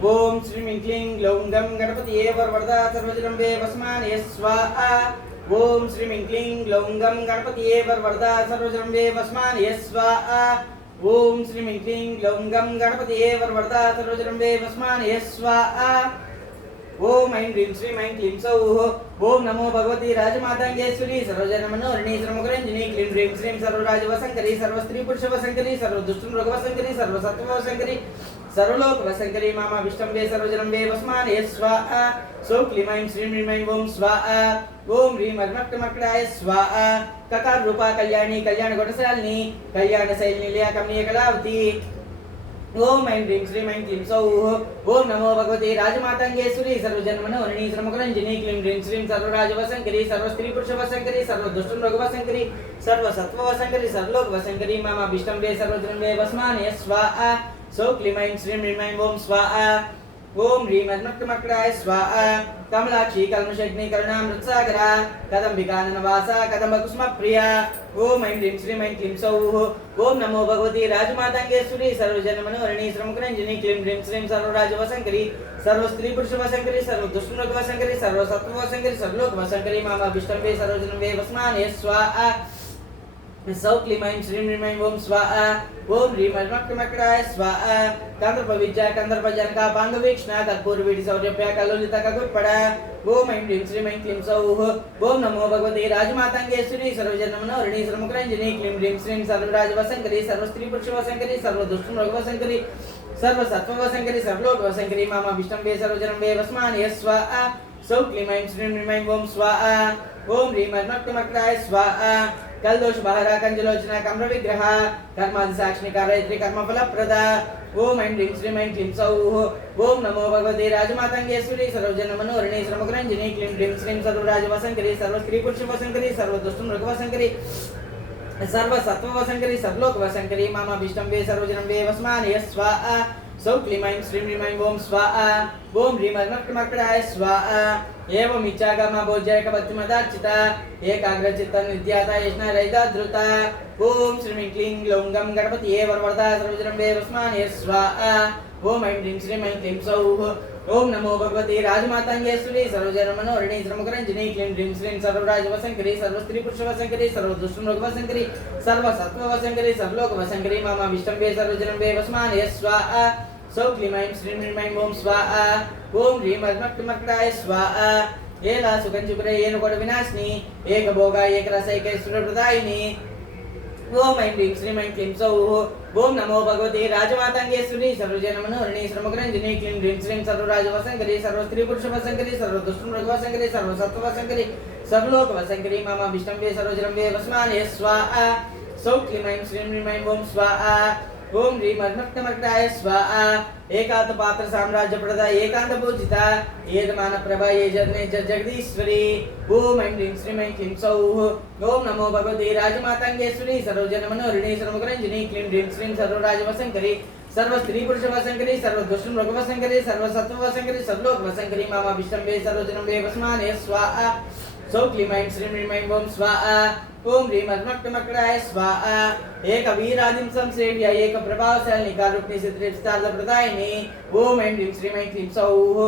ओम श्रीं क्लीं ग्लौं गं गणपतिये वरवरदा सर्वजनम्बे वस्मानये स्वाहा। ओम श्रीं क्लीं ग्लौं गं गणपतिये वरवरदा सर्वजनम्बे वस्मानये स्वाहा। ओम श्रीं क्लीं ग्लौं गं गणपतिये वरवरदा सर्वजनम्बे वस्मानये स्वाहा। ओम ऐं ह्रीं श्रीं ऐं क्लीं सौः। ओम नमो भगवती राजमातांगेश्वरी सर्वजनमनोहरिणी सर्वमुखरंजनी क्लीं ह्रीं श्रीं सर्वराजवशंकरी सर्वस्त्रीपुरुषवशंकरी सर्वदुष्टमृगवशंकरी सर्वसत्त्ववशंकरी सर्वलोकवशंकरी मामा विष्णवे सर्वजनम्बे वस्मानये स्वाहा। सौ क्लीं ऐं श्रीं ह्रीं ऐं ओम स्वाहा। ओम ह्रीं अर्मक्टमक्टाय स्वाहा। ककार रूपा कल्याणी कल्याण गुणशालिनी कल्याण शैलिनी लीला कमनीय कलावती। ओम ऐं ह्रीं श्रीं ऐं क्लीं सौः। ओम नमो भगवते राजमातांगेश्वरी सर्वजनमनोहरिणी सर्वमुखरंजनी क्लीं ह्रीं श्रीं सर्वराजवशंकरी सर्वस्त्रीपुरुषवशंकरी सर्वदुष्टमृगवशंकरी सर्वसत्त्ववशंकरी सर्वलोकवशंकरी मामा विष्णवे सर्वजनम्बे वस्मानये स्वाहा। सौ क्लीं ऐं श्रीं ह्रीं ऐं ओम स्वाहा। ओम ह्रीं अर्मक्टमक्टाय स्वाहा। कमलाक्षी कल्मषग्नि करुणामृतसागरा कदम्बिकाननवासा कदम्बकुसुमप्रिया। ओम ऐं ह्रीं श्रीं ऐं क्लीं सौः। ओम नमो भगवती राजमातांगेश्वरी सर्वजनमनोहरिणी सर्वमुखरंजनी क्लीं ह्रीं श्रीं सर्वराजवशंकरी सर्वस्त्रीपुरुषवशंकरी सर्वदुष्टमृगवशंकरी सर्वसत्त्ववशंकरी सर्वलोकवशंकरी मामा विष्णवे सर्वजनम्बे वस्मानये स्वाहा। सौ क्लीं ऐं श्रीं ह्रीं ऐं ओम स्वाहा। ओम ह्रीं अर्मक्टमक्टाय स्वाहा। कंदर्पविद्या कंदर्पजनका पांगवीक्षणा कर्पूरवीटी सौर्यप्या कलोलिता ककुट्पड़ा। ओम ऐं ह्रीं श्रीं ऐं क्लीं सौः। ओम नमो भगवते राजमातांगेश्वरी सर्वजनमनोहरिणी सर्वमुखरंजनी क्लीं ह्रीं श्रीं सर्वराजवशंकरी सर्वस्त्रीपुरुषवशंकरी सर्वदुष्टमृगवशंकरी सर्वसत्त्ववशंकरी सर्वलोकवशंकरी मामा विष्णवे सर्वजनम्बे वस्मानये स्वाहा। सौ क्लीं ऐं श्रीं ह्रीं ऐं ओम स्वाहा। ओम ह्रीं अर्मक्टमक्टाय स्वाहा। कलदोष बहरा कंजलोचना कम्र विग्रह कर्मादि साक्षिणी कारयत्री कर्मफलप्रदा। ओम ऐं ह्रीं श्रीं ऐं क्लीं सौः। ओम नमो भगवते राजमातांगेश्वरी सर्वजनमनोहरिणी सर्वमुखरंजनी क्लीं ह्रीं श्रीं सर्वराजवशंकरी सर्वस्त्रीपुरुषवशंकरी सर्वदुष्टमृगवशंकरी सर्वसत्त्ववशंकरी सर्वलोकवशंकरी मामा विष्णवे सर्वजनम्बे वस्मानये स्वाहा। सौ क्लीं ऐं श्रीं ह्रीं ऐं ओम स्वाहा। ओम ह्रीं अर्मक्टमक्टाय स्वाहा। एवं इच्छागमा भोज्यैकभक्तिमदार्चिता एकाग्रचित्ता नित्याता यज्ञ रहिता धृता। ओम श्रीं क्लीं ग्लौं गं गणपतिये वरवरदा सर्वजनम्बे वस्मानये स्वाहा। ओम ऐं ह्रीं श्रीं ऐं क्लीं सौः। ओम नमो भगवते राजमातांगेश्वरी सर्वजनमनोहरिणी सर्वमुखरंजनी क्लीं ह्रीं श्रीं सर्वराजवशंकरी सर्वस्त्रीपुरुषवशंकरी सर्वदुष्टमृगवशंकरी सर्वसत्त्ववशंकरी सर्वलोकवशंकरी मामा विष्णवे सर्वजनम्बे वस्मानये स्वाहा। सौ क्लीं ऐं श्रीं ह्रीं ऐं ओम स्वाहा। ओम ह्रीं अर्मक्टमक्टाय स्वाहा। एला सुकंचुकुरे येनुकोड विनाशिनी एकभोगा एकरस एकैश्वर्यप्रदायिनी। ओम ऐं ह्रीं श्रीं ऐं क्लीं सौः। ओम नमो भगवते राजमातांगेश्वरी सर्वजनमनोहरिणी सर्वमुखरंजनी क्लीं ह्रीं श्रीं सर्वराजवशंकरी सर्वस्त्रीपुरुषवशंकरी सर्वदुष्टमृगवशंकरी सर्वसत्त्ववशंकरी सर्वलोकवशंकरी मामा विष्णवे सर्वजनम्बे वस्मानये स्वाहा। सौ क्लीं ऐं श्रीं ह्रीं ऐं ओम स्वाहा। ओम ह्रीं अर्मक्टमक्टाय स्वाहा। एकांत पात्र साम्राज्य प्रदा एकांत पूजिता येदमान प्रभा ये जगने जगदीश्वरी। ओम ऐं ह्रीं श्रीं ऐं क्लीं सौः। ओम नमो भगवते राजमातांगेश्वरी सर्वजनमनोहरिणी सर्वमुखरंजनी क्लीं ह्रीं श्रीं सर्वराजवशंकरी सर्वस्त्रीपुरुषवशंकरी सर्वदुष्टमृगवशंकरी सर्वसत्त्ववशंकरी सर्वलोकवशंकरी मामा विष्णवे सर्वजनम्बे वस्मानये स्वाहा। सौ क्लीं ऐं श्रीं ह्रीं ऐं ओम स्वाहा। ओम ह्रीं अर्मक्टमक्टाय स्वाहा। एक वीरादिं संसेव्य एक प्रभावशालिनी कारुण्य सिद्धिस्तार्थप्रदायिनी। ओम ऐं ह्रीं श्रीं ऐं क्लीं सौः।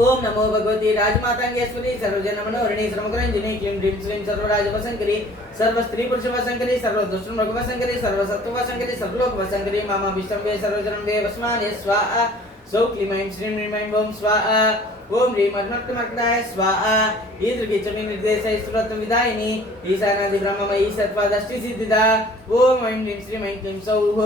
ओम नमो भगवते राजमातांगेश्वरी सर्वजनमनोहरिणी सर्वमुखरंजनी क्लीं ह्रीं श्रीं सर्वराजवशंकरी सर्वस्त्रीपुरुषवशंकरी सर्वदुष्टमृगवशंकरी सर्वसत्त्ववशंकरी सर्वलोकवशंकरी मामा विष्णवे सर्वजनम्बे वस्मानये स्वाहा। सौ क्लीं ऐं श्रीं ह्रीं ऐं ओम स्वाहा। ओम ह्रीं अर्मक्टमक्टाय स्वाहा। ईदृगीचमी निर्देशैश्वर्यविदायिनी ईशानादिब्रह्ममयी सत्त्वादष्टिसिद्धिदा। ओम ऐं ह्रीं श्रीं ऐं क्लीं सौः।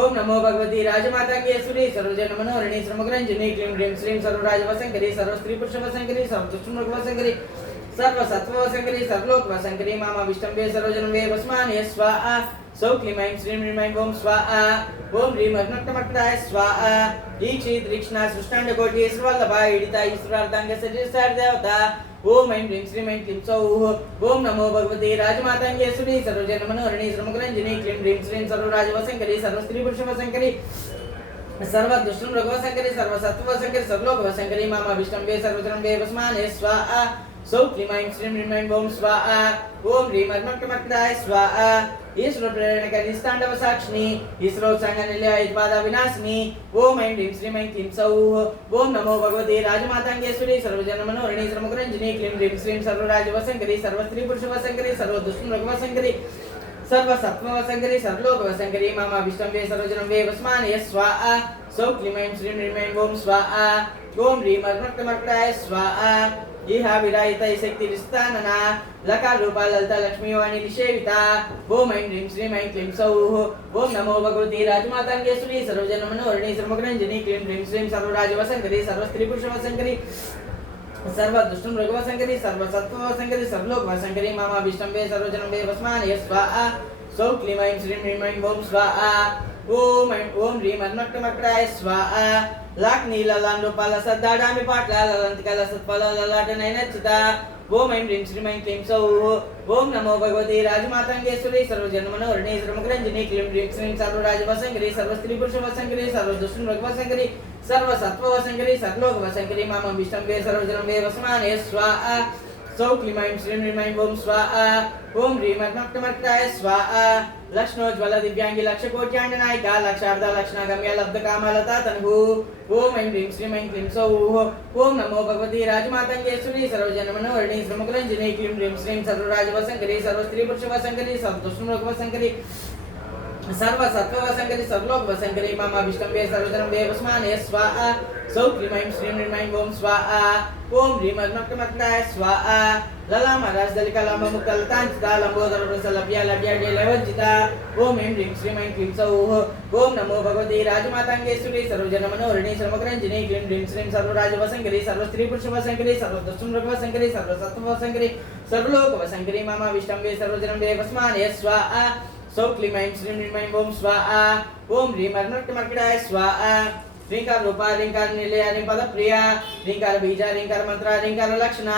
ओम नमो भगवती राजमातांगेश्वरी सर्वजनमनोहरिणी सर्वमुखरंजनी क्लीं ह्रीं श्रीं सर्वराजवशंकरी सर्वस्त्रीपुरुषवशंकरी सर्वदुष्टमृगवशंकरी सर्वसत्त्ववशंकरी सर्वलोकवशंकरी मामा विष्णवे सर्वजनम्बे वस्मानये स्वाहा। सौ क्लीं ऐं श्रीं ह्रीं ऐं ओम स्वाहा। ओम ह्रीं अर्मक्टमक्टाय स्वाहा। दीक्षित दीक्षणा सृष्टांडकोटि ईश्वरवल्लभा ईडिता ईश्वरार्धांगसदेवता। ओम ऐं ह्रीं श्रीं ऐं क्लीं सौः। ओम नमो भगवते राजमातांगेश्वरी सर्वजनमनोहरिणी सर्वमुखरंजनी क्लीं ह्रीं श्रीं सर्वराजवशंकरी सर्वस्त्रीपुरुषवशंकरी सर्वदुष्टमृगवशंकरी सर्वसत्त्ववशंकरी सर्वलोकवशंकरी मामा विष्णवे सर्वजनम्बे वस्मानये स्वाहा। सौक्लीमां श्रीं ह्रीं ओम स्वाहा ओम ह्रीं मर्मक्टमर्कटाय स्वाहा ईश्वर प्रेरणकारी स्तांडव साक्षिणी ईश्वर संगनिलय विनाशिनी ओम ऐं ह्रीं श्रीं ऐं क्लीं सौः ओम नमो भगवते राजमातांगेश्वरी सर्वजन मनोहरिणी सर्वमुखरंजनी क्लीं ह्रीं श्रीं सर्वराजवशंकरी सर्वस्त्रीपुरुषवशंकरी सर्वदुष्टमृगवशंकरी सर्वसत्त्ववशंकरी सर्वलोकवशंकरी मम विष्णवे सर्वजनं वे वस्मानय स्वाहा सौक्लीं श्रीं ह्रीं ओम स्वाहा ओम ह्रीं मर्मक्टमर्कटाय स्वाहा इहा विरायिता शक्ति विस्तानना लकार रूपा ललिता लक्ष्मी वाणी निषेविता ओम ऐं ह्रीं श्रीं ऐं क्लीं सौः ओम नमो भगवती राजमातांगेश्वरी सर्वजन मनोहरिणी सर्वमुखरंजनी क्लीं ह्रीं श्रीं सर्वराजवशंकरी सर्वस्त्रीपुरुषवशंकरी सर्वदुष्टमृगवशंकरी सर्वसत्त्ववशंकरी सर्वलोकवशंकरी मम विष्णवे सर्वजनं वे वस्मानय स्वाहा सौक्लीं श्रीं ह्रीं ओम स्वाहा ओम ह्रीं मर्मक्टमर्कटाय स्वाहा लाख नीला लांडोपाला सद्दाडामी पाटला ललंतिकाला सत्पाला ललाट नयनचिता ओम ऐं ह्रीं श्रीं ऐं क्लीं सौः ओम नमो भगवते राजमातांगेश्वरी सर्वजन मनोहरिणी सर्वमुखरंजनी क्लीं ह्रीं श्रीं सर्वराजवशंकरी सर्वस्त्रीपुरुषवशंकरी सर्वदुष्टमृगवशंकरी सर्वसत्त्ववशंकरी सर्वलोकवशंकरी मम विष्णवे सर्वजनं वे वस्मानय स्वाहा सौक्लीं श्रीं ह्रीं ओम स्वाहा ओम ह्रीं मर्मक्टमर्कटाय स्वाहा लक्ष्मोज्वल दिव्यांगी लक्षकोट्याण्डनायिका लक्षार्धा लक्षणागम्या लब्धकामलता तनुः ओम ऐं ह्रीं श्रीं ऐं क्लीं सौः ओम नमो भगवती राजमातांगेश्वरी सर्वजन मनोहरिणी सर्वमुखरंजनी क्लीं ह्रीं श्रीं सर्वराजवशंकरी सर्वस्त्रीपुरुषवशंकरी सर्वदुष्टमृगवशंकरी सर्वसत्त्ववशंकरी सर्वलोकवशंकरी मम विष्णवे सर्वजनं वे वस्मानय स्वाहा सौक्लीं श्रीं ह्रीं ओम स्वाहा ओम ह्रीं मर्मक्टमर्कटाय स्वाहा लला महाराज दलिका लंब मुक्तलतांचिता लंबोदर वृषलभ्या लभ्याढ्य लवज्जिता ओम ऐं ह्रीं श्रीं ऐं क्लीं सौः ओम नमो भगवते राजमातांगेश्वरी सर्वजन मनोहरिणी सर्वमुखरंजनी क्लीं ह्रीं श्रीं सर्वराजवशंकरी सर्वस्त्रीपुरुषवशंकरी सर्वदुष्टमृगवशंकरी सर्वसत्त्ववशंकरी सर्वलोकवशंकरी मम विष्णवे सर्वजनं वे वस्मानय स्वाहा सौक्लीं श्रीं ह्रीं ओम स्वाहा ओम ह्रीं मर्मक्टमर्कटाय स्वाहा ह्रींकार रूपा ह्रींकार निलया ह्रींपद प्रिया ह्रींकार बीजा ह्रींकार मंत्रा ह्रींकार लक्षणा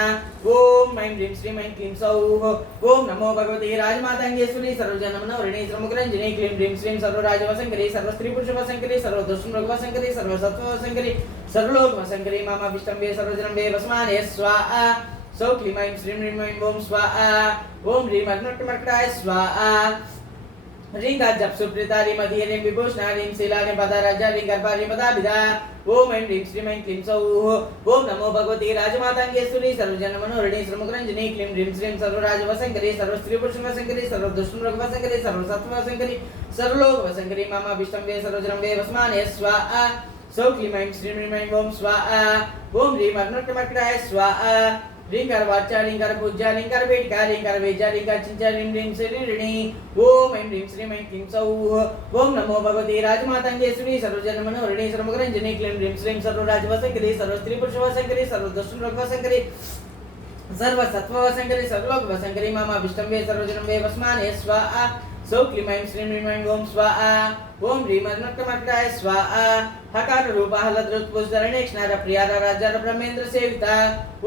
ओम ऐं ह्रीं श्रीं ऐं क्लीं सौः ओम नमो भगवते राजमातांगेश्वरी सर्वजन मनोहरिणी सर्वमुखरंजनी क्लीं ह्रीं श्रीं सर्वराजवशंकरी सर्वस्त्रीपुरुषवशंकरी सर्वदुष्टमृगवशंकरी सर्वसत्त्ववशंकरी सर्वलोकवशंकरी मम विष्णवे सर्वजनं वे वस्मानय स्वाहा सौक्लीं श्रीं ह्रीं ओम स्वाहा ओम ह्रीं मर्मक्टमर्कटाय स्वाहा ह्रींकार जपसुप्रीता ह्रीमती ह्रीं विभूषणा ह्रीं शीला ह्रीं पदाराजा ह्रीं गर्भा ह्रीं पदाभिधा ओम ऐं ह्रीं श्रीं ऐं क्लीं सौः ओम नमो भगवते राजमातांगेश्वरी सर्वजन मनोहरिणी सर्वमुखरंजनी क्लीं ह्रीं श्रीं सर्वराजवशंकरी सर्वस्त्रीपुरुषवशंकरी सर्वदुष्टमृगवशंकरी सर्वसत्त्ववशंकरी सर्वलोकवशंकरी मम विष्णवे सर्वजनं वे वस्मानय स्वाहा सौक्लीं श्रीं ह्रीं ओम स्वाहा ओम ह्रीं मर्मक्टमर्कटाय स्वाहा ह्रींकार वाचा ह्रींकार पूज्या ह्रींकार वेदिका ह्रींकार वेजा ह्रींकार चिंचा ह्रीं ह्रीं श्रीरिणी ओम ऐं ह्रीं श्रीं ऐं क्लीं सौः ओम नमो भगवते राजमातांगेश्वरी सर्वजन मनोहरिणी सर्वमुखरंजनी क्लीं ह्रीं श्रीं सर्वराजवशंकरी सर्वस्त्रीपुरुषवशंकरी सर्वदुष्टमृगवशंकरी सर्वसत्त्ववशंकरी सर्वलोकवशंकरी मम विष्णवे सर्वजनं वे वस्मानय स्वाहा सौक्लीं श्रीं ह्रीं ओम स्वाहा ओम ह्रीं मर्मक्टमर्कटाय स्वाहा हकार रूपा हलद्रुतपुष्धरणेक्षणार प्रियारा राजार ब्रह्मेंद्र सेविता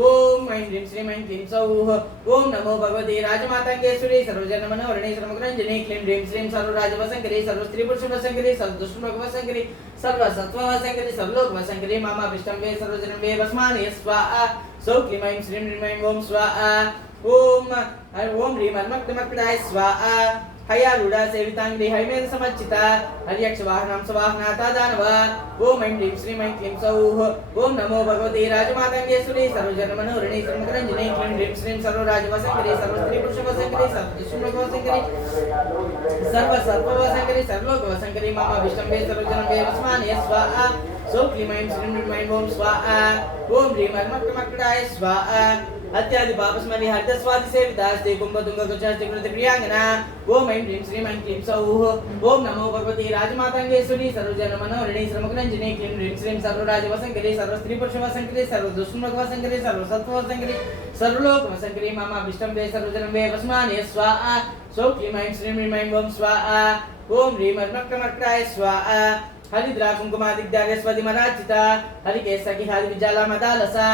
ओम ऐं ह्रीं श्रीं ऐं क्लीं सौः ओम नमो भगवते राजमातांगेश्वरी सर्वजन मनोहरिणी सर्वमुखरंजनी क्लीं ह्रीं श्रीं सर्वराजवशंकरी सर्वस्त्रीपुरुषवशंकरी सर्वदुष्टमृगवशंकरी सर्वसत्त्ववशंकरी सर्वलोकवशंकरी मम विष्णवे सर्वजनं वे वस्मानय स्वाहा सौक्लीं श्रीं ह्रीं ओम स्वाहा ओम ह्रीं मर्मक्टमर्कटाय स्वाहा हयारूढ़ा सेवितांग्री हैमेन समच्चिता हरियक्ष वाहनम सवाहनाता दानवा ओम ऐं ह्रीं श्रीं ऐं क्लीं सौः ओम नमो भगवते राजमातांगेश्वरी सर्वजन मनोहरिणी सर्वमुखरंजनी क्लीं ह्रीं श्रीं सर्वराजवशंकरी सर्वस्त्रीपुरुषवशंकरी सर्वदुष्टमृगवशंकरी सर्वसत्त्ववशंकरी सर्वलोकवशंकरी मम विष्णवे सर्वजनं वे वस्मानय स्वाहा सौक्लीं श्रीं ह्रीं ओम स्वाहा ओम ह्रीं मर्मक्टमर्कटाय स्वाहा अत्यादि पापस्मरि हर्दस्वादि सेवितास्ते कुंभतुंग कुचास्ते कृत प्रियांगना ओम ऐं ह्रीं श्रीं ऐं क्लीं सौः ओम नमो भगवते राजमातांगेश्वरी सर्वजन मनोहरिणी सर्वमुखरंजनी क्लीं ह्रीं श्रीं सर्वराजवशंकरी सर्वस्त्रीपुरुषवशंकरी सर्वदुष्टमृगवशंकरी सर्वसत्त्ववशंकरी सर्वलोकवशंकरी मम विष्णवे सर्वजनं वे वस्मानय स्वाहा सौक्लीं श्रीं ह्रीं ओम स्वाहा ओम ह्रीं मर्मक्टमर्कटाय स्वाहा हरिद्रा कुंकुमादिग्धार्यस्वति मराचिता हरिकेशकी हरि विजाला मदालसा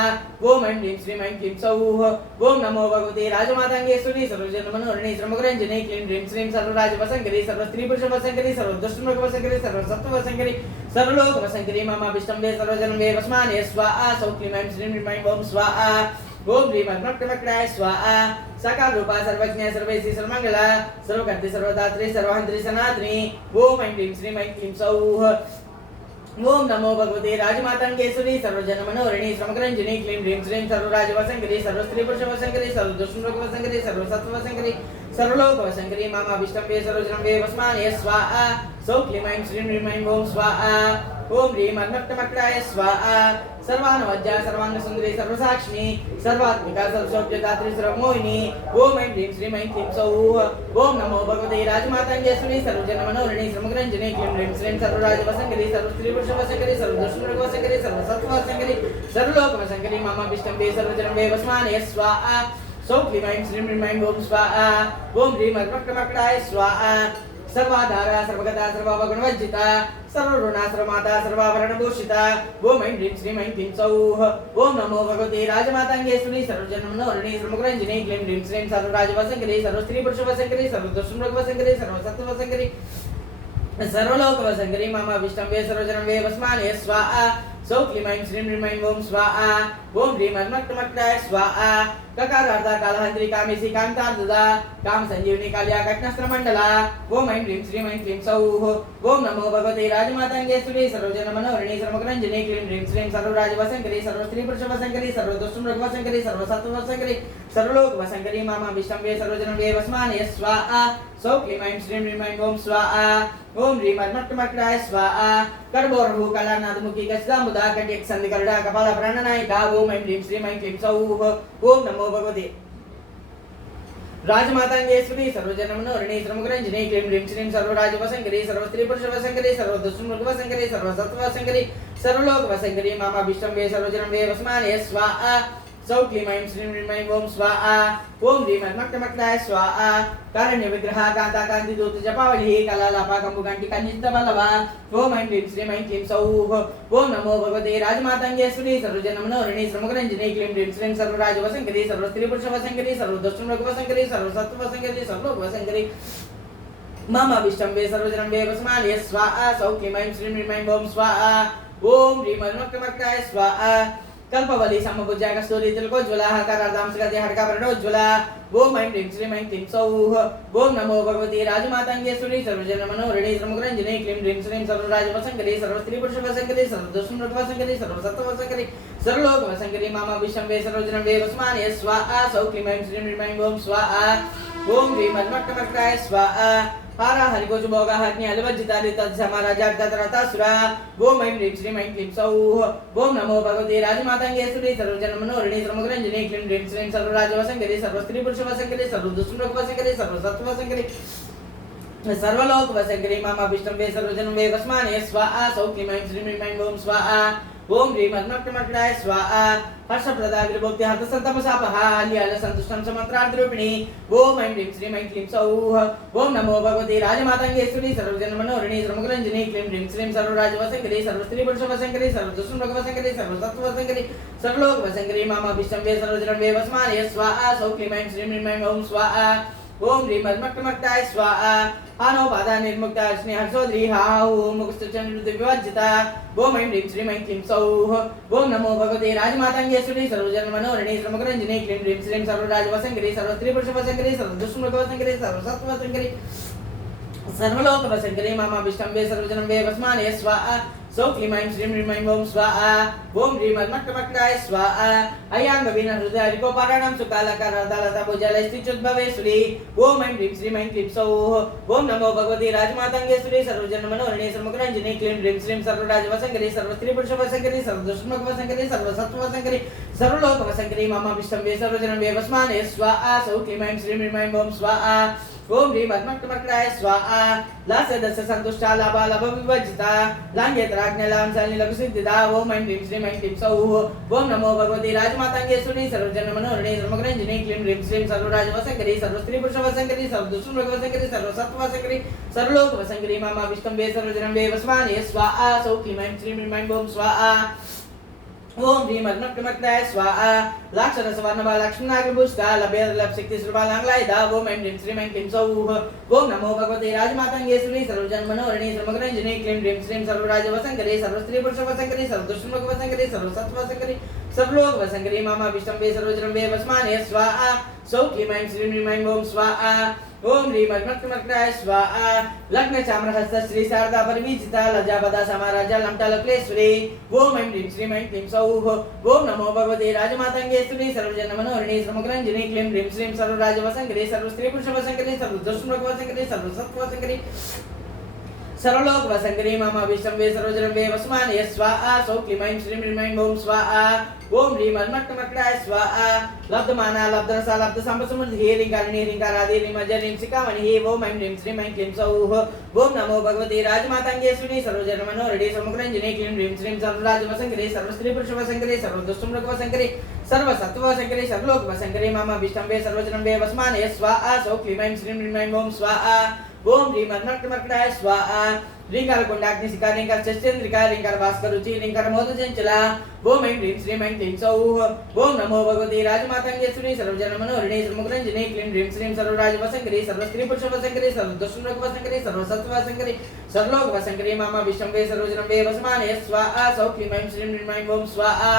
ओम ऐं ह्रीं श्रीं ऐं क्लीं सौः ओम नमो भगवते राजमातांगेश्वरी सर्वजन मनोहरिणी सर्वमुखरंजनी क्लीं ह्रीं श्रीं सर्वराजवशंकरी सर्वस्त्रीपुरुषवशंकरी सर्वदुष्टमृगवशंकरी सर्वसत्त्ववशंकरी सर्वलोकवशंकरी मम विष्णवे सर्वजनं वे वस्मानय स्वाहा सौक्लीं श्रीं ह्रीं ओम स्वाहा ओम ह्रीं मन्मक्टमक्टाय स्वाहा साकार रूपा सर्वज्ञ सर्वेशी सर्वमंगला सर्वकर्त्री सर्वदात्री सर्वहंत्री सनातनी ओम ऐं ह्रीं श्रीं ऐं क्लीं सौः ओम नमो भगवते राजमातंगेश्वरी सर्वजन मनोहरिणी समग्रंजनी क्लीं ह्रीं श्रीं सर्वराजवसंकरी सर्वस्त्री पुरुषवसंकरी सर्वदुष्टवसंकरी सर्वसत्ववसंकरी सर्वलोकवसंकरी मामाभिष्टम्बे सर्वजनम्बे वस्माने स्वाहा सौ क्लीं ऐं श्रीं ह्रीं ऐं ओम स्वाहा ओम ह्रीं मन्मक्टमक्टाय स्वाहा सर्वानवज्जा सर्वांगसुंदरी सर्वसाक्षिणी सर्वात्मिका सर्वसौख्यदात्री सर्वमोहिनी ओम ऐं ह्रीं श्रीं ऐं क्लीं सौः ओम नमो भगवते राजमातंगेश्वरी सर्वजन मनोहरिणी समग्रंजनी क्लीं ह्रीं श्रीं सर्वराजवसंकरी सर्वस्त्री पुरुषवसंकरी सर्वदुष्टवसंकरी सर्वसत्ववसंकरी सर्वलोकवसंकरी मामाभिष्टम्बे सर्वजनम्बे वस्माने स्वाहा सौ क्लीं ऐं श्रीं ह्रीं ऐं ओम स्वाहा ओम ह्रीं मन्मक्टमक्टाय स्वाहा सर्वाधारा सर्वगता सर्वावगुणवर्जिता सर्वऋणा सर्वमाता सर्वाभरणभूषिता ओम ऐं ह्रीं श्रीं ऐं क्लीं सौः ओम नमो भगवते राजमातंगेश्वरी सर्वजनमनोहरिणी सर्वमग्रंजनी क्लीं ह्रीं श्रीं सर्वराजवसंकरी सर्वस्त्री पुरुषवसंकरी सर्वदुष्टमृगवसंकरी सर्वसत्ववसंकरी सर्वलोकवसंकरी मामाभिष्टम्बे सर्वजनम्बे वस्माने स्वाहा सौ क्लीं ऐं श्रीं ह्रीं ऐं ओम स्वाहा ओम ह्रीं मन्मक्टमक्टाय स्वाहा ककारार्धा कालहंत्री कामेशी कांतार्धा काम संजीवनी काल्या कटनस्त्रमंडला ओम ऐं ह्रीं श्रीं ऐं क्लीं सौः ओम नमो भगवते राजमातंगेश्वरी सर्वजन मनोहरिणी सर्वमग्रंजनी क्लीं ह्रीं श्रीं सर्वराजवसंकरी सर्वस्त्री पुरुषवसंकरी सर्वदुष्टमृगवसंकरी सर्वसत्ववसंकरी सर्वलोकवसंकरी मामाभिष्टम्बे सर्वजनम्बे वस्माने स्वाहा सौ क्लीं ऐं श्रीं ह्रीं ऐं ओम स्वाहा ओम ह्रीं मन्मक्टमक्टाय स्वाहा कर्बोरहु कलानादमुखी गजदामुदा कट्यक संधिकरडा कपाल प्राणनायिका ओम ऐं ह्रीं श्रीं ऐं क्लीं सौः ओम नमो भगवते राजमातंगेश्वरी सर्वजन मनोहरिणी सर्वमग्रंजनी क्लीं ह्रीं श्रीं सर्वराजवसंकरी सर्वस्त्री पुरुषवसंकरी सर्वदुष्टमृगवसंकरी सर्वसत्ववसंकरी सर्वलोकवसंकरी मामाभिष्टम्बे सर्वजनम्बे वस्माने स्वाहा सौ क्लीं ऐं श्रीं ह्रीं ऐं ओम स्वाहा ओम ह्रीं मन्मक्टमक्टाय स्वाहा कारण्य विग्रह कांता कांति दूत जपावली कलालापा कंबुकांटी कनिष्ठबलवा ओम ऐं ह्रीं श्रीं ऐं क्लीं सौः ओम नमो भगवते राजमातंगेश्वरी सर्वजन मनोहरिणी सर्वमग्रंजनी क्लीं ह्रीं श्रीं सर्वराजवसंकरी सर्वस्त्री पुरुषवसंकरी सर्वदुष्टमृगवसंकरी सर्वसत्ववसंकरी सर्वलोकवसंकरी मामाभिष्टम्बे सर्वजनम्बे वस्माने स्वाहा सौ क्लीं ऐं श्रीं ह्रीं ऐं ओम स्वाहा ओम ह्रीं मन्मक्टमक्टाय स्वाहा कल्पवली समभुजा कस्तूरी तिलकोज्ज्वला हकारार्धां श्रीगति हटकाभरणोज्ज्वला ओम ऐं ह्रीं श्रीं ऐं क्लीं सौः ओम नमो भगवते राजमातंगेश्वरी सर्वजन मनोहरिणी सर्वमग्रंजनी क्लीं ह्रीं श्रीं सर्वराजवसंकरी सर्वस्त्री पुरुषवसंकरी सर्वदुष्टमृगवसंकरी सर्वसत्ववसंकरी सर्वलोकवसंकरी मामाभिष्टम्बे सर्वजनम्बे वस्माने स्वाहा सौ क्लीं ऐं श्रीं ह्रीं ऐं ओम स्वाहा ओम ह्रीं मन्मक्टमक्टाय स्वाहा हारा हरिकोचुभोगा हग्निहलवज्जितादि तत्समराजाग्दतरतासुरा ओम ऐं ह्रीं श्रीं ऐं क्लीं सौः ओम नमो भगवते राजमातंगेश्वरी सर्वजन मनोहरिणी सर्वमग्रंजनी क्लीं ह्रीं श्रीं सर्वराजवसंकरी सर्वस्त्री पुरुषवसंकरी सर्वदुष्टमृगवसंकरी सर्वसत्ववसंकरी सर्वलोकवसंकरी मामाभिष्टम्बे सर्वजनम्बे वस्माने स्वाहा सौ क्लीं ऐं श्रीं ह्रीं ऐं ओम स्वाहा ओम ह्रीं मन्मक्टमक्टाय स्वाहा हर्षप्रदा विभक्ति हतसंतपसापहाल्यल संतुष्टं समत्रार्धरूपिणी ओम ऐं ह्रीं श्रीं ऐं क्लीं सौः ओम नमो भगवते राजमातंगेश्वरी सर्वजन मनोहरिणी सर्वमग्रंजनी क्लीं ह्रीं श्रीं सर्वराजवसंकरी सर्वस्त्री पुरुषवसंकरी सर्वदुष्टमृगवसंकरी सर्वसत्ववसंकरी सर्वलोकवसंकरी मामाभिष्टम्बे सर्वजनम्बे वस्माने स्वाहा सौ क्लीं ऐं श्रीं ह्रीं ऐं ओम स्वाहा ओम ह्रीं मन्मक्टमक्टाय स्वाहा आनोपादा निर्मुक्ता स्नेहसोदरी हाहू मुकुस्तचंद्रविवर्जिता ओम ऐं ह्रीं श्रीं ऐं क्लीं सौः ओम नमो भगवते राजमातंगेश्वरी सर्वजन मनोहरिणी सर्वमग्रंजनी क्लीं ह्रीं श्रीं सर्वराजवसंकरी सर्वस्त्री पुरुषवसंकरी सर्वदुष्टमृगवसंकरी सर्वसत्ववसंकरी सर्वलोकवसंकरी मामाभिष्टम्बे सर्वजनम्बे वस्माने स्वाहा सौ क्लीं ऐं श्रीं ह्रीं ऐं ओम स्वाहा ओम ह्रीं मन्मक्टमक्टाय स्वाहा अयांगवीन हृदयरिकोपारणं सुकालकरदलतभुजलस्थित्युद्भवेश्वरी ओम ऐं ह्रीं श्रीं ऐं क्लीं सौः ओम नमो भगवते राजमातंगेश्वरी सर्वजन मनोहरिणी सर्वमग्रंजनी क्लीं ह्रीं श्रीं सर्वराजवसंकरी सर्वस्त्री पुरुषवसंकरी सर्वदुष्टमृगवसंकरी सर्वसत्ववसंकरी सर्वलोकवसंकरी मामाभिष्टम्बे सर्वजनम्बे वस्माने स्वाहा सौ क्लीं ऐं श्रीं ह्रीं ऐं ओम स्वाहा ओम ह्रीं मन्मक्टमक्टाय स्वाहा लास्य दस्य संतुष्टा लाभा लाभ विवर्जिता लांघ्यत्राज्ञलांसनिलघुसिद्धिदा ओम ऐं ह्रीं श्रीं ऐं क्लीं सौः ओम नमो भगवते राजमातंगेश्वरी सर्वजन मनोहरिणी सर्वमग्रंजनी क्लीं ह्रीं श्रीं सर्वराजवसंकरी सर्वस्त्री पुरुषवसंकरी सर्वदुष्टमृगवसंकरी सर्वसत्ववसंकरी सर्वलोकवसंकरी मामाभिष्टम्बे सर्वजनम्बे वस्माने स्वाहा सौ क्लीं ऐं श्रीं ह्रीं ऐं ओम स्वाहा ओम ह्रीं मर्मक्टमक्ताय स्वाहा लाक्षरसवर्णमा लक्ष्मीनागभूषिता लभ्यशक्तिस्वरूपालाङ्लायिता ओम ऐं ह्रीं श्रीं ऐं क्लीं सौः ओम नमो भगवते राजमातङ्गेश्वरी सर्वजन्मनोहरिणी सर्वग्रञ्जनी क्लीं ह्रीं श्रीं सर्वराजवसङ्करे सर्वस्त्रीपुरुषवसङ्करे सर्वदुष्टमुखवसङ्करे सर्वसत्त्ववसङ्करे सर्वलोकवसङ्करे मामा विष्णवे सर्वजनवे वस्माने स्वाहा सौ क्लीं ऐं श्रीं ह्रीं ऐं ओम स्वाहा ओम ह्रीं मर्मक्टमक्ताय स्वाहा लग्न चाम्रहस्त श्री शारदा परिवीजिता लज्जापदा समाराजा लम्टालक्लेश्वरी ओम ऐं ह्रीं श्रीं ऐं क्लीं सौः ओम नमो भगवते राजमातङ्गेश्वरी सर्वजनमनोहरिणी सर्वग्रञ्जनी क्लीं ह्रीं श्रीं सर्वराजवसङ्करे सर्वस्त्रीपुरुषवसङ्करे सर्वदुष्टमुखवसङ्करे सर्वसत्त्ववसङ्करे सर्वलोकवसङ्करे मामा विष्णवे सर्वजनवे वस्माने स्वाहा सौ क्लीं ऐं श्रीं ह्रीं ऐं ओम स्वाहा ओम ह्रीं मर्मक्टमक्ताय स्वाहा लब्धमाना लब्धरसा लब्धसम्पत्समृद्धिः ह्रीङ्कारिणी ह्रीङ्कारादि ह्रीमज्जरीं शिखामणिः ओम ऐं ह्रीं श्रीं ऐं क्लीं सौः ओम नमो भगवते राजमातङ्गेश्वरी सर्वजनमनोहरिणी सर्वग्रञ्जनी क्लीं ह्रीं श्रीं सर्वराजवसङ्करे सर्वस्त्रीपुरुषवसङ्करे सर्वदुष्टमृगवसङ्करे सर्वसत्त्ववसङ्करे सर्वलोकवसङ्करे मामा विष्णवे सर्वजनवे वस्माने स्वाहा सौ क्लीं ऐं श्रीं ह्रीं ऐं ओम स्वाहा ओम ह्रीं मर्मक्टमक्ताय स्वाहा ह्रींकार कुंडाग्निशिखा ह्रींकार चेन्द्रिका ह्रींकार भास्कर रुचि ह्रींकार मोदचंचला ओम ऐं ह्रीं श्रीं ऐं क्लीं सौः ओम नमो भगवते राजमातङ्गेश्वरी सर्वजनमनोहरिणी सर्वग्रञ्जनी क्लीं ह्रीं श्रीं सर्वराजवसङ्करे सर्वस्त्रीपुरुषवसङ्करे सर्वदुष्टमृगवसङ्करे सर्वसत्त्ववसङ्करे सर्वलोकवसङ्करे मामा विष्णवे सर्वजनवे वस्माने स्वाहा सौ क्लीं ऐं श्रीं ह्रीं ऐं ओम स्वाहा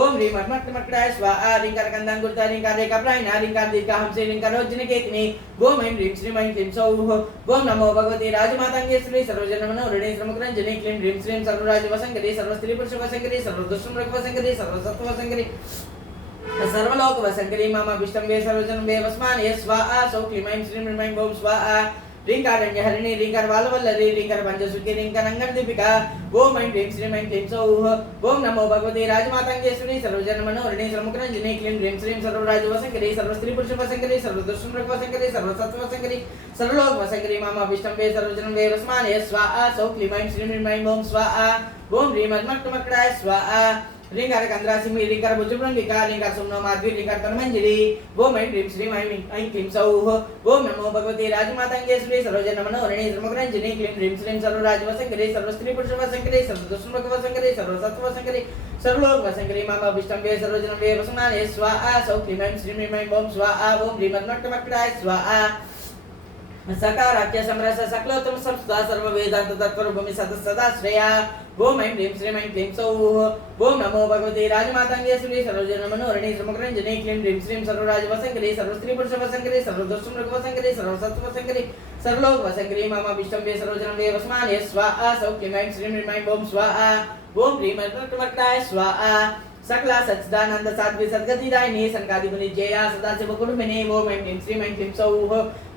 ओम ह्रीं मर्मक्टमक्ताय स्वाहा ह्रींकार गन्धाङ्गुलिता ह्रींकार रेखाप्रायिणा ह्रींकार दीर्घाहंसे ह्रींकार रोज्जनकेतनी ओम ऐं ह्रीं श्रीं ऐं क्लीं सौः ओम नमो भगवते राजमातङ्गेश्वरी सर्वजनमनोहरिणी सर्वग्रञ्जनी क्लीं ह्रीं श्रीं सर्वराजवसङ्करे सर्वस्त्रीपुरुषवसङ्करे सर्वदुष्टमृगवसङ्करे सर्वसत्त्ववसङ्करे सर्वलोकवसङ्करे मामा विष्णवे सर्वजनवे वस्माने स्वाहा सौ क्लीं ऐं श्रीं ह्रीं ऐं ओम स्वाहा ह्रींकारण्य हरिणी ह्रींकार बालवल्लरी ह्रींकार पंचसुखी ह्रींकार अंगनदीपिका ओम ऐं ह्रीं श्रीं ऐं क्लीं सौः ओम नमो भगवते राजमातङ्गेश्वरी सर्वजनमनोहरिणी सर्वमुखरञ्जनी क्लीं ह्रीं श्रीं सर्वराजवसङ्करे सर्वस्त्रीपुरुषवसङ्करे सर्वदुष्टमृगवसङ्करे सर्वसत्त्ववसङ्करे सर्वलोकवसङ्करे मामा विष्णवे सर्वजनवे वस्माने स्वाहा सौ क्लीं ऐं श्रीं ह्रीं ऐं ओम स्वाहा ओम ह्रीं मर्मक्टमक्ताय स्वाहा ह्रींकार कंद्रासिंही ह्रींकार भुजभृंगिका ह्रींकार सुम्नमाध्वी ह्रींकार तन्मञ्जरी ओम ऐं ह्रीं श्रीं ऐं क्लीं सौः ओम नमो भगवते राजमातङ्गेश्वरी सर्वजनमनोहरिणी सर्वग्रञ्जनी क्लीं ह्रीं श्रीं सर्वराजवसङ्करे सर्वस्त्रीपुरुषवसङ्करे सर्वदुष्टमृगवसङ्करे सर्वसत्त्ववसङ्करे सर्वलोकवसङ्करे मामा विष्णवे सर्वजनवे वस्माने स्वाहा सौ क्लीं ऐं श्रीं ह्रीं ऐं ओम स्वाहा ओम ह्रीं मर्मक्टमक्ताय स्वाहा सकाराख्य समरस सकलोत्तम संस्था सर्व वेदांत तत्वरूपमि सदाश्रया ओम ऐं ह्रीं श्रीं ऐं क्लीं सौः ओम नमो भगवते राजमातङ्गेश्वरी सर्वजनमनोहरिणी सर्वग्रञ्जनी क्लीं ह्रीं श्रीं सर्वराजवसङ्करे सर्वस्त्रीपुरुषवसङ्करे सर्वदुष्टमृगवसङ्करे सर्वसत्त्ववसङ्करे सर्वलोकवसङ्करे मामा विष्णवे सर्वजनवे वस्माने स्वाहा सौ क्लीं ऐं श्रीं ह्रीं ऐं ओम स्वाहा ओम ह्रीं मर्मक्टमक्ताय स्वाहा सकला सच्चिदानंद साध्वी सद्गतिदायिनी संकादिमुनिजया सदाशिव कुटुम्बिनी ओम ऐं ह्रीं श्रीं ऐं क्लीं सौः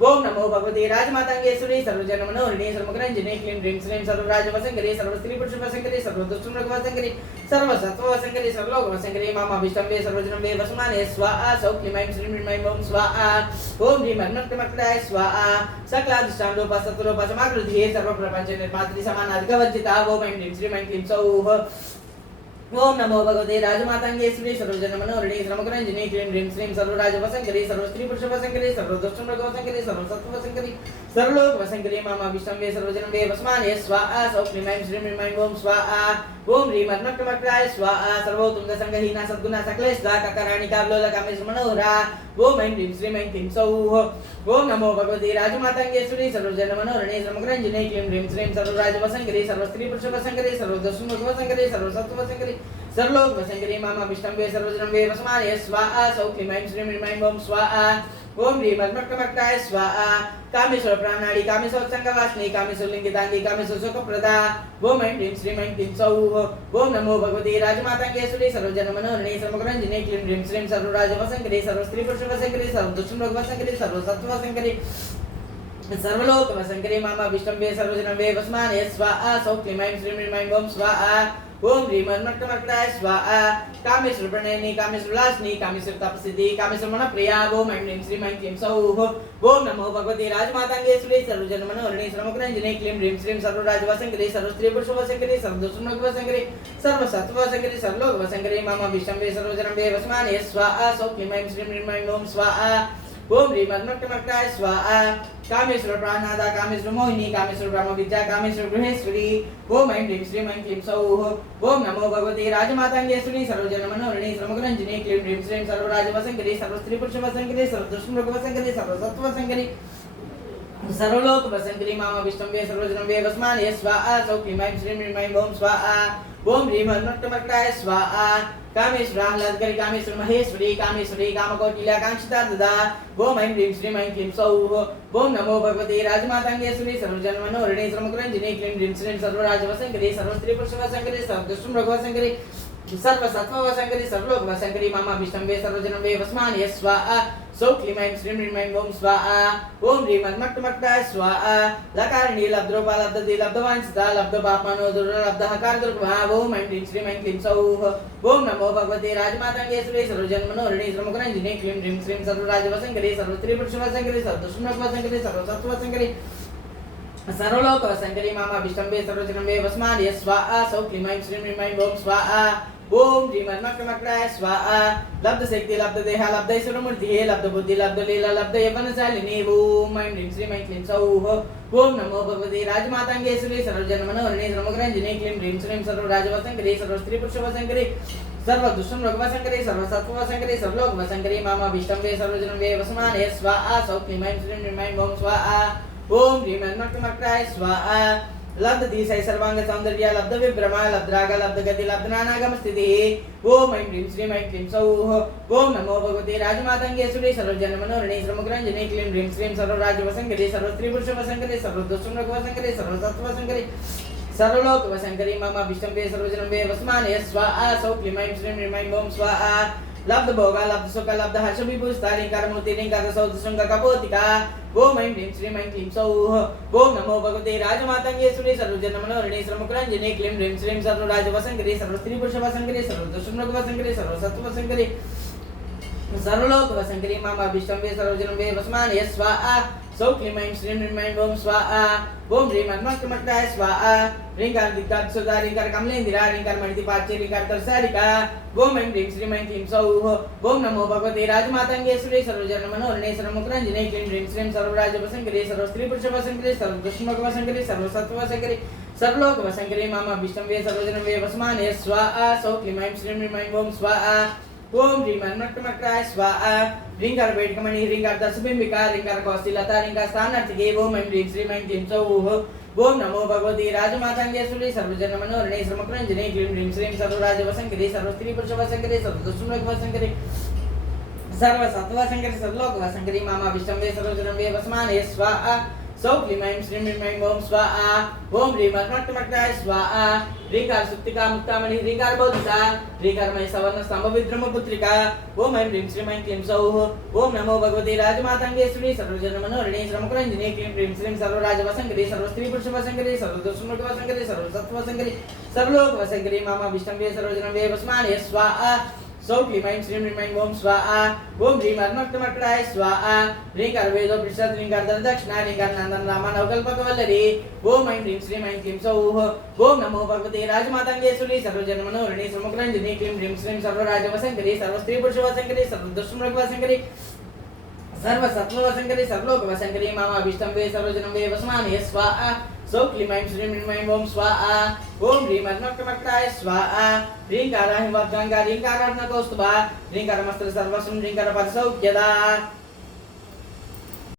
ओम नमो भगवते राजमातङ्गेश्वरी सर्वजनमनोहरिणी सर्वग्रञ्जनी क्लीं ह्रीं श्रीं सर्वराजवसङ्करे सर्वस्त्रीपुरुषवसङ्करे सर्वदुष्टमृगवसङ्करे सर्वसत्त्ववसङ्करे सर्वलोकवसङ्करे मामा विष्णवे सर्वजनवे वस्माने स्वाहा सौ क्लीं ऐं श्रीं ह्रीं ऐं ओम स्वाहा ओम ह्रीं मर्मक्टमक्ताय स्वाहा सकलाधिष्ठानरूपा सत्त्वरूपा समाकृतिः सर्वप्रपञ्चनिर्मात्री समानाधिकवर्जिता ओम ऐं ह्रीं श्रीं ऐं क्लीं सौः ओम नमो भगवते राजमातङ्गेश्वरी सर्वजनमनोहरिणी सर्वग्रञ्जनी क्लीं ह्रीं श्रीं सर्वराजवसङ्करे सर्वस्त्रीपुरुषवसङ्करे सर्वदुष्टमृगवसङ्करे सर्वसत्त्ववसङ्करे सर्वलोकवसङ्करे मामा विष्णवे सर्वजनवे वस्माने स्वाहा सौ क्लीं ऐं श्रीं ह्रीं ऐं ओम स्वाहा ओम ह्रीं मर्मक्टमक्ताय स्वाहा सर्वोत्तुङ्गसङ्गहीना सद्गुणा सकलेशदा ककराणिकाव्लोलकामेशमनोहरा ओम ऐं ह्रीं श्रीं ऐं क्लीं सौः ओम नमो भगवते राजमातङ्गेश्वरी सर्वजनमनोहरिणी सर्वग्रञ्जनी क्लीं ह्रीं श्रीं सर्वराजवसङ्करे सर्वस्त्रीपुरुषवसङ्करे सर्वदुष्टमृगवसङ्करे सर्वसत्त्ववसङ्करे सर्वलोकवसङ्करे मामा विष्णवे सर्वजनवे वस्माने स्वाहा सौ क्लीं ऐं श्रीं ह्रीं ऐं ओम स्वाहा ओम ह्रीं मर्मक्टमक्ताय स्वाहा कामेश्वर प्राणाड़ी कामेश्वरोत्संगवासिनी कामेश्वरलिंगितांगी कामेश्वरसुखप्रदा ओम ऐं ह्रीं श्रीं ऐं क्लीं सौः ओम नमो भगवते राजमातङ्गेश्वरी सर्वजनमनोहरिणी सर्वग्रञ्जनी क्लीं ह्रीं श्रीं सर्वराजवसङ्करे सर्वस्त्रीपुरुषवसङ्करे सर्वदुष्टमृगवसङ्करे सर्वसत्त्ववसङ्करे सर्वलोकवसङ्करे मामा विष्णवे सर्वजनवे वस्माने स्वाहा सौ क्लीं ऐं श्रीं ह्रीं ऐं ओम स्वाहा ओम ह्रीं मर्मक्टमक्ताय स्वाहा कामेश्वर प्रणयिनी कामेश्वर लासिनी कामेश्वर तपसिद्धि कामेश्वर मनप्रिया ओम ऐं ह्रीं श्रीं ऐं क्लीं सौः ओम नमो भगवते राजमातङ्गेश्वरी सर्वजनमनोहरिणी सर्वग्रञ्जनी क्लीं ह्रीं श्रीं सर्वराजवसङ्करे सर्वस्त्रीपुरुषवसङ्करे सर्वदुष्टमृगवसङ्करे सर्वसत्त्ववसङ्करे सर्वलोकवसङ्करे मामा विष्णवे सर्वजनवे वस्माने स्वाहा सौ क्लीं ऐं श्रीं ह्रीं ऐं ओम स्वाहा ओम ह्रीं मन्मट्टमर्कटाय स्वाहा कामेश्वर प्राणनादा कामेश्वर मोहिनी कामेश्वर ब्रह्म विद्या कामेश्वर गृहेश्वरी ओम ऐं ह्रीं श्रीं ऐं क्लीं सौः ओम नमो भगवते राजमातांगेश्वरी सर्वजन मनोहरिणी सर्वमंगलंजनी क्लीं ह्रीं श्रीं सर्वराजवसंकरी सर्वस्त्रीपुरुषवसंकरी सर्वदुष्मृगवसंकरी सर्वसत्त्ववसंकरी सर्वलोक वसंकरी मामा विष्णुवे सर्वजनं वे वस्माने स्वाहा सौ क्लीं ऐं श्रीं ह्रीं ऐं ओम स्वाहा ओम ह्रीं मन्मट्टमर्कटाय स्वाहा कामेश्वर आह्लादकरी कामेश्वर महेश्वरी कामेश्वरी कामकोटिल्या कांक्षितार्ददा ओम ऐं ह्रीं श्रीं ऐं क्लीं सौः ओम नमो भगवते राजमातांगेश्वरी सर्वजन मनोहरिणी सर्वमंगलंजनी क्लीं ह्रीं श्रीं सर्वराजवसंकरी सर्वस्त्रीपुरुषवसंकरी सर्वदुष्मृगवसंकरी सर्वसत्त्ववसंकरी सर्वलोकवसंकरी मामा विष्णुवे सर्वजनं वे वस्माने स्वाहा सौ क्लीं ऐं श्रीं ह्रीं ऐं ओम स्वाहा ओम ह्रीं मन्मट्टमर्कटाय स्वाहा लकारिणी लब्धरूपा लब्धति लब्धवांछिता लब्धपाप्मनो दुर्लब्धः कारदुर्गः ओम ऐं ह्रीं श्रीं ऐं क्लीं सौः ओम नमो भगवते राजमातांगेश्वरी सर्वजन मनोहरिणी सर्वमंगलंजनी क्लीं ह्रीं श्रीं सर्वराजवसंकरी सर्वस्त्रीपुरुषवसंकरी सर्वदुष्मृगवसंकरी सर्वसत्त्ववसंकरी सर्वलोकवसंकरी मामा विष्णुवे सर्वजनं वे वस्माने स्वाहा सौ क्लीं ऐं श्रीं ह्रीं ऐं ओम स्वाहा ओम ह्रीं मन्मट्टमर्कटाय स्वाहा लब्ध शक्ति लब्ध देह लब्ध ईश्वरमूर्तिः लब्ध बुद्धि लब्ध लीला लब्ध यवनशालिनी ओम ऐं ह्रीं श्रीं ऐं क्लीं सौः ओम नमो भगवते राजमातांगेश्वरी सर्वजन मनोहरिणी सर्वमंगलंजनी क्लीं ह्रीं श्रीं सर्वराजवसंकरी सर्वस्त्रीपुरुषवसंकरी सर्वदुष्मृगवसंकरी सर्वसत्त्ववसंकरी सर्वलोकवसंकरी मामा विष्णुवे सर्वजनं वे वस्माने स्वाहा सौ क्लीं ऐं श्रीं ह्रीं ऐं ओम स्वाहा ओम ह्रीं मन्मट्टमर्कटाय स्वाहा लब्ध दिशा सर्वांग सौंदर्य लब्ध विभ्रमा लब्ध राग लब्ध गति लब्ध नानागम स्थितिः ओम ऐं ह्रीं श्रीं ऐं क्लीं सौः ओम नमो भगवते राजमातांगेश्वरी सर्वजन मनोहरिणी सर्वमंगलंजनी क्लीं ह्रीं श्रीं सर्वराजवसंकरी सर्वस्त्रीपुरुषवसंकरी सर्वदुष्मृगवसंकरी सर्वसत्त्ववसंकरी सर्वलोकवसंकरी मामा विष्णुवे सर्वजनं वे वस्माने स्वाहा सौ क्लीं ऐं श्रीं ह्रीं ऐं ओम स्वाहा लब्ध भोग लब्ध सुख लब्ध हर्ष विभूषिता ऋकार मूर्ति ऋकार सौद शृंग कपोतिका ओम ऐं ह्रीं श्रीं ऐं क्लीं सौः ओम नमो भगवते राजमातांगेश्वरी सर्वजन मनोहरिणी सर्वमंगलंजनी क्लीं ह्रीं श्रीं सर्वराजवसंकरी सर्वस्त्रीपुरुषवसंकरी सर्वदुष्मृगवसंकरी सर्वसत्त्ववसंकरी सर्वलोकवसंकरी मामा विष्णुवे सर्वजनं वे वस्माने स्वाहा सौ क्लीं ऐं श्रीं ह्रीं ऐं ओम स्वाहा ओम ह्रीं मन्मट्टमर्कटाय स्वाहा ह्रींकार दिक्कार सुधा ह्रींकार कमलेन्द्रा ह्रींकार मणिपाच्य ह्रींकार तरसारिका ओम ऐं ह्रीं श्रीं ऐं क्लीं सौः ओम नमो भगवते राजमातांगेश्वरी सर्वजन मनोहरिणी सर्वमंगलंजनी क्लीं ह्रीं श्रीं सर्वराजवसंकरी सर्वस्त्रीपुरुषवसंकरी सर्वदुष्मृगवसंकरी सर्वसत्त्ववसंकरी सर्वलोकवसंकरी मामा विष्णुवे सर्वजनं वे वस्माने स्वाहा सौ क्लीं ऐं श्रीं ह्रीं ऐं ओम स्वाहा ओम ह्रीं मन्मट्टमर्कटाय स्वाहा ह्रींकार वेटकमणि ह्रींकार दशबिंबिका ह्रींकार कौशिलता ह्रींकार स्थानार्थिके ओम ऐं ह्रीं श्रीं ऐं क्लीं सौः ओम नमो भगवते राजमातांगेश्वरी सर्वजन मनोहरिणी सर्वमंगलंजनी क्लीं ह्रीं श्रीं सर्वराजवसंकरी सर्वस्त्रीपुरुषवसंकरी सर्वदुष्मृगवसंकरी सर्वसत्त्ववसंकरी सर्वलोकवसंकरी मामा विष्णुवे सर्वजनं वे वस्माने स्वाहा सौ क्लीं ऐं श्रीं ह्रीं ऐं ओम स्वाहा ओम ह्रीं मन्मट्टमर्कटाय स्वाहा ह्रींकार सुप्तिका मुक्तामणि ह्रींकार बोधिता ह्रींकार मणि सवर्ण स्तंभ विद्रुमपुत्रिका ओम ऐं ह्रीं श्रीं ऐं क्लीं सौः ओम नमो भगवते राजमातांगेश्वरी सर्वजन मनोहरिणी सर्वमंगलंजनी क्लीं ह्रीं श्रीं सर्वराजवसंकरी सर्वस्त्रीपुरुषवसंकरी सर्वदुष्मृगवसंकरी सर्वसत्त्ववसंकरी सर्वलोकवसंकरी मामा विष्णुवे सर्वजनं वे वस्माने स्वाहा सौ क्लीं ऐं श्रीं ह्रीं ऐं ओम स्वाहा ओम ह्रीं मन्मट्टमर्कटाय स्वाहा ह्रींकार वेदोपनिषद ह्रींकार दक्षिणा ह्रींकार नंदन रामा नवकल्पकवल्लरी ओम ऐं ह्रीं श्रीं ऐं क्लीं सौः ओम नमो भगवते राजमातांगेश्वरी सर्वजन मनोहरिणी सर्वमंगलंजनी क्लीं ह्रीं श्रीं सर्वराजवसंकरी सर्वस्त्रीपुरुषवसंकरी सर्वदुष्मृगवसंकरी सर्वसत्त्ववसंकरी सर्वलोकवसंकरी मामा विष्णुवे सर्वजनं वे वस्माने स्वाहा सौ क्लीं ऐं श्रीं ह्रीं ऐं ओम स्वाहा ओम ह्रीं मन्मट्टमर्कटाय स्वाहा ह्रींकार हिमवद्गंगा ह्रींकार अर्णकौस्तुभा ह्रींकार मस्त्र सर्वस्वं ह्रींकार परसौख्यदा